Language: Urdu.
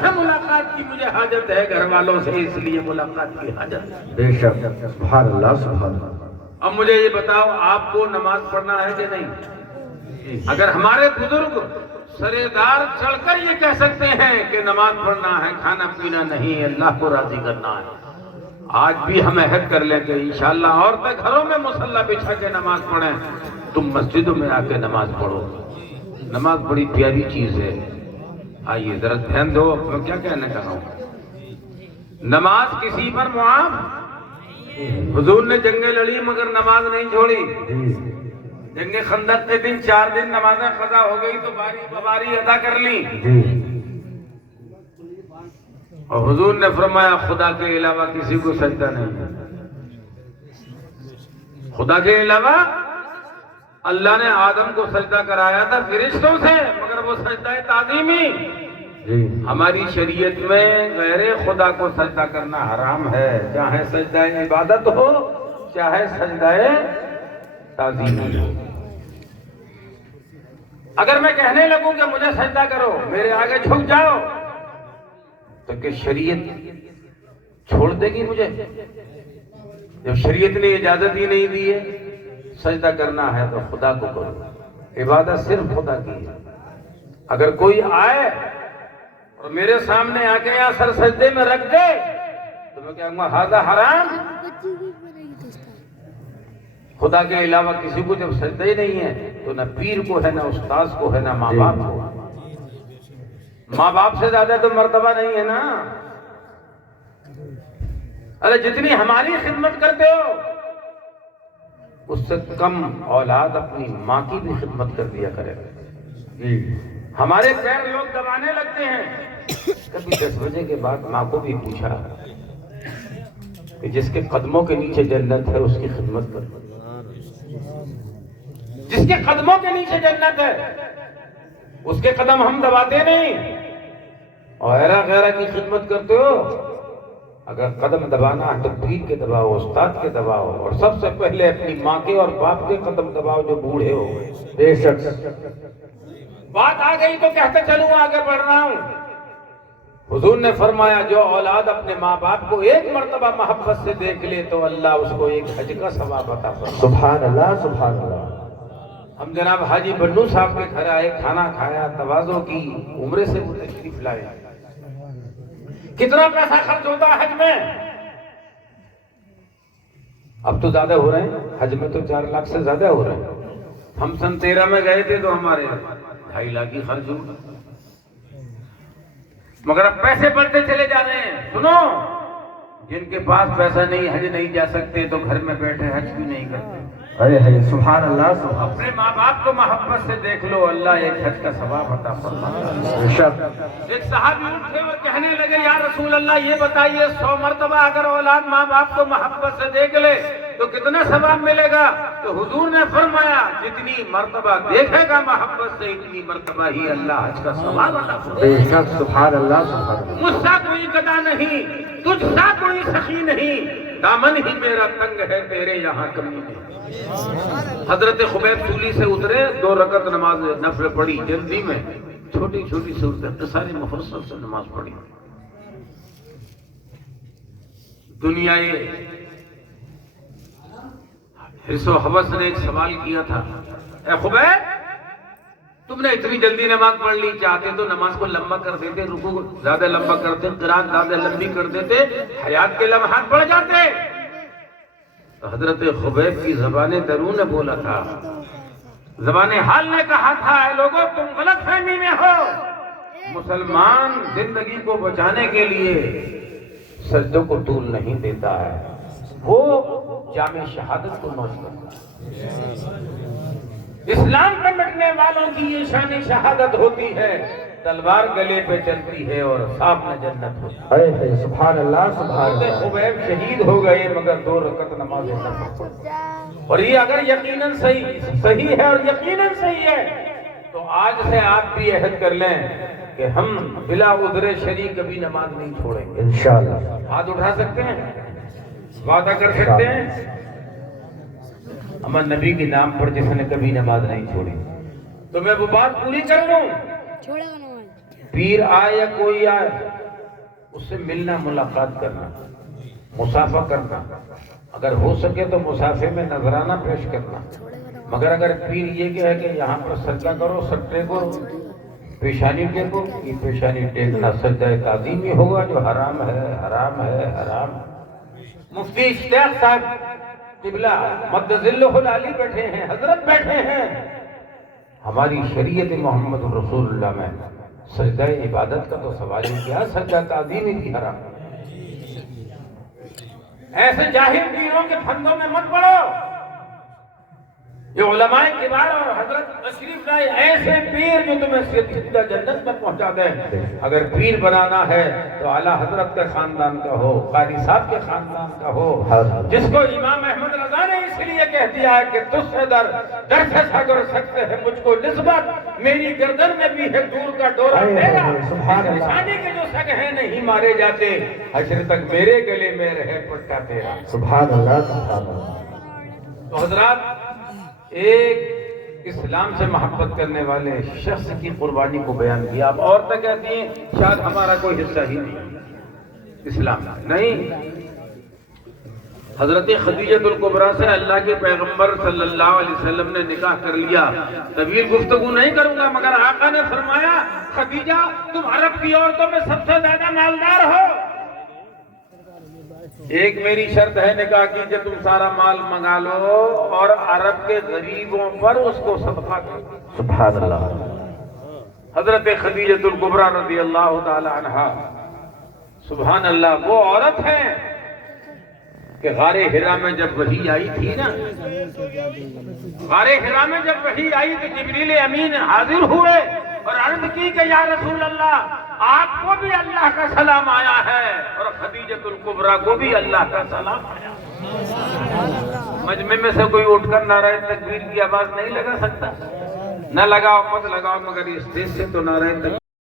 سے ملاقات کی مجھے حاجت ہے، گھر والوں سے اس لیے ملاقات کی حاجت ہے۔ بے شک، سبحان اللہ سبحان اللہ۔ اب مجھے یہ بتاؤ، آپ کو نماز پڑھنا ہے کہ نہیں؟ اگر ہمارے بزرگ سرے دار چڑھ کر یہ کہہ سکتے ہیں کہ نماز پڑھنا ہے، کھانا پینا نہیں، اللہ کو راضی کرنا ہے، آج بھی ہم عہد کر لیں کہ انشاءاللہ عورتیں گھروں میں مصلی بچھا کے نماز پڑھیں، تم مسجدوں میں آ کے نماز پڑھو۔ نماز بڑی پیاری چیز ہے۔ آئیے ذرا دھیان دو، میں کیا کہنے کا ہوں۔ نماز کسی پر معاف، حضور نے جنگیں لڑی مگر نماز نہیں چھوڑی۔ جنگ خندق کے دن 4 دن نمازیں قضا ہو گئی تو باری باری ادا کر لی، اور حضور نے فرمایا خدا کے علاوہ کسی کو سجدہ نہیں، خدا کے علاوہ اللہ نے آدم کو سجدہ کرایا تھا فرشتوں سے، مگر وہ سجدہ تعظیمی۔ ہماری شریعت میں غیر خدا کو سجدہ کرنا حرام ہے، چاہے سجدہ عبادت ہو چاہے سجدہ تعظیم ہو۔ اگر میں کہنے لگوں کہ مجھے سجدہ کرو، میرے آگے جھک جاؤ، تو کہ شریعت چھوڑ دے گی مجھے؟ جب شریعت نے اجازت ہی نہیں دی ہے، سجدہ کرنا ہے تو خدا کو کرو، عبادت صرف خدا کی ہے۔ اگر کوئی آئے اور میرے سامنے آ کے یہاں سر سجدے میں رکھ دے تو میں کہوں گا ھذا حرام۔ خدا کے علاوہ کسی کو جب سجدہ ہی نہیں ہے تو نہ پیر کو ہے، نہ استاذ کو ہے، نہ ماں باپ کو۔ ماں باپ سے زیادہ تو مرتبہ نہیں ہے نا۔ ارے جتنی ہماری خدمت کرتے ہو اس سے کم اولاد اپنی ماں کی بھی خدمت کر دیا کرے۔ ہمارے پیر لوگ دبانے لگتے ہیں، کبھی 10 بجے کے بعد ماں کو بھی پوچھا کہ جس کے قدموں کے نیچے جنت ہے اس کی خدمت کر، جس کے قدموں کے نیچے جنت ہے اس کے قدم ہم دباتے نہیں، اور ایرا غیرہ کی خدمت کرتے ہو۔ اگر قدم دبانا ہے تو پیر کے دباؤ، استاد کے دباؤ، اور سب سے پہلے اپنی ماں کے اور باپ کے قدم دباؤ جو بوڑھے ہو گئے۔ بے شک۔ بات آ گئی تو کہتے چلوں آگے بڑھ رہا ہوں۔ حضور نے فرمایا جو اولاد اپنے ماں باپ کو ایک مرتبہ محبت سے دیکھ لے تو اللہ اس کو ایک حج کا ثواب عطا فرمائے۔ سبحان اللہ سبحان اللہ۔ ہم جناب حاجی بنو صاحب کے گھر آئے، کھانا کھایا، تواضع کی، عمرے سے وہ تشریف لائے۔ کتنا پیسہ خرچ ہوتا ہے حج میں؟ اب تو زیادہ ہو رہے ہیں، حج میں تو 4 لاکھ سے زیادہ ہو رہے ہیں۔ ہم سن 13 میں گئے تھے تو ہمارے 2.5 لاکھ ہی خرچ ہوا، مگر اب پیسے بڑھتے چلے جا رہے ہیں۔ سنو، جن کے پاس پیسہ نہیں حج نہیں جا سکتے تو گھر میں بیٹھے حج بھی نہیں کرتے۔ ارے سبحان اللہ سبحان اپنے ماں باپ کو محبت سے دیکھ لو، اللہ ایک حج کا ثواب عطا فرمائے۔ اللہ۔ ایک صحابی اٹھے اور کہنے لگے یا رسول اللہ یہ بتائیے 100 مرتبہ اگر اولاد ماں باپ کو محبت سے دیکھ لے تو کتنا ثواب ملے گا؟ تو حضور نے فرمایا جتنی مرتبہ دیکھے گا محبت سے اتنی مرتبہ ہی اللہ حج کا ثواب عطا فرمائے۔ بے شک، سبحان اللہ سبحان اللہ۔ مجھ سا کوئی گدا نہیں، تجھ سا کوئی سخی نہیں، دامن ہی میرا تنگ ہے تیرے یہاں کمی نہیں۔ حضرت خبیب سولی سے اترے، 2 رکعت نماز نفل پڑھی جلدی میں، چھوٹی چھوٹی صورتیں قصار مفصل سے نماز پڑھی۔ دنیا حرص و حوث نے ایک سوال کیا تھا، اے خبیب تم نے اتنی جلدی نماز پڑھ لی، چاہتے تو نماز کو لمبا کر دیتے، رکوع زیادہ لمبا کرتے، قرات زیادہ لمبی کر دیتے، حیات کے لمحات بڑھ جاتے۔ تو حضرت خبیب کی زبان درون نے بولا تھا، زبان حال نے کہا تھا اے لوگوں تم غلط فہمی میں ہو، مسلمان زندگی کو بچانے کے لیے سجدوں کو طول نہیں دیتا ہے، وہ جامع شہادت کو نوش کرتا ہے۔ اسلام پر مٹنے والوں کی یہ شان شہادت ہوتی ہے، تلوار گلے پہ چلتی ہے اور سامنے جنت ہوتی ہے۔ سبحان اللہ سبحان حضرت اللہ۔ خبیب شہید ہو گئے مگر 2 رکعت نماز نفل پڑھی، اور یہ اگر یقیناً صحیح ہے اور یقیناً صحیح ہے تو آج سے آپ بھی عہد کر لیں کہ ہم بلا عذر شرعی کبھی نماز نہیں چھوڑیں گے۔ انشاءاللہ۔ ہاتھ اٹھا سکتے ہیں، وعدہ کر سکتے ہیں؟ ہمارے نبی کے نام پر جس نے کبھی نماز نہیں چھوڑی، تو میں وہ بات پوری کر لوں، پیر آئے یا کوئی آئے اس سے ملنا، ملاقات کرنا، مصافحہ کرنا، اگر ہو سکے تو مصافحے میں نذرانہ پیش کرنا، مگر اگر پیر یہ کہے کہ یہاں پر سجدہ کرو، سر ٹیکو، پیشانی ٹیکو، یہ پیشانی ٹیکنا سجدہ تعظیمی ہوگا جو حرام ہے، حرام ہے، حرام۔ مفتی اشتیاق صاحب قبلہ مد ظلہ العالی بیٹھے ہیں، حضرت بیٹھے ہیں، ہماری شریعت محمد رسول اللہ میں سجدہ عبادت کا تو سوال ہی کیا، سجدہ تعظیمی بھی حرام۔ ایسے جاہل پیروں کے پھندوں میں مت پڑو۔ یہ علماء کبار اور حضرت تشریف لائے ایسے پیر جو تمہیں سیدھا جنت میں پہنچا دیں۔ اگر پیر بنانا ہے تو اعلیٰ حضرت کے خاندان کا ہو، قاری صاحب کے خاندان کا ہو، جس کو امام احمد رضا نے اس لیے کہہ دیا ہے کہ تجھ سے در سے اگر سکتے ہیں مجھ کو نسبت، میری گردن میں بھی ہے دور کا ڈورا تیرا، نشانی کے جو سگ ہیں نہیں مارے جاتے، حشر تک میرے گلے میں رہے پٹا تیرا۔ سبحان اللہ، سبحان اللہ۔ تو حضرات، ایک اسلام سے محبت کرنے والے شخص کی قربانی کو بیان کیا۔ اب عورتیں کہتی ہیں شاید ہمارا کوئی حصہ ہی نہیں اسلام نہیں۔ حضرت خدیجہ الکبریٰ سے اللہ کے پیغمبر صلی اللہ علیہ وسلم نے نکاح کر لیا۔ طویل گفتگو نہیں کروں گا، مگر آقا نے فرمایا خدیجہ تم عرب کی عورتوں میں سب سے زیادہ مالدار ہو، ایک میری شرط ہے نکاح کی کہ تم سارا مال منگا لو اور عرب کے غریبوں پر اس کو صدقہ کرو۔ سبحان اللہ۔ حضرت خدیجہ الکبریٰ رضی اللہ تعالی عنہا، سبحان اللہ، وہ عورت ہے کہ غار حرا میں جب وحی آئی تھی نا، غار حرا میں جب وحی آئی تو جبریل امین حاضر ہوئے اور عرض کی کہ یا رسول اللہ آپ کو بھی اللہ کا سلام آیا ہے اور خدیجہ الکبریٰ کو بھی اللہ کا سلام آیا۔ مجمع میں سے کوئی اٹھ کر نعرہ تکبیر کی آواز نہیں لگا سکتا؟ نہ لگاؤ، مت لگاؤ، مگر اس اسٹیج سے تو نعرہ تکبیر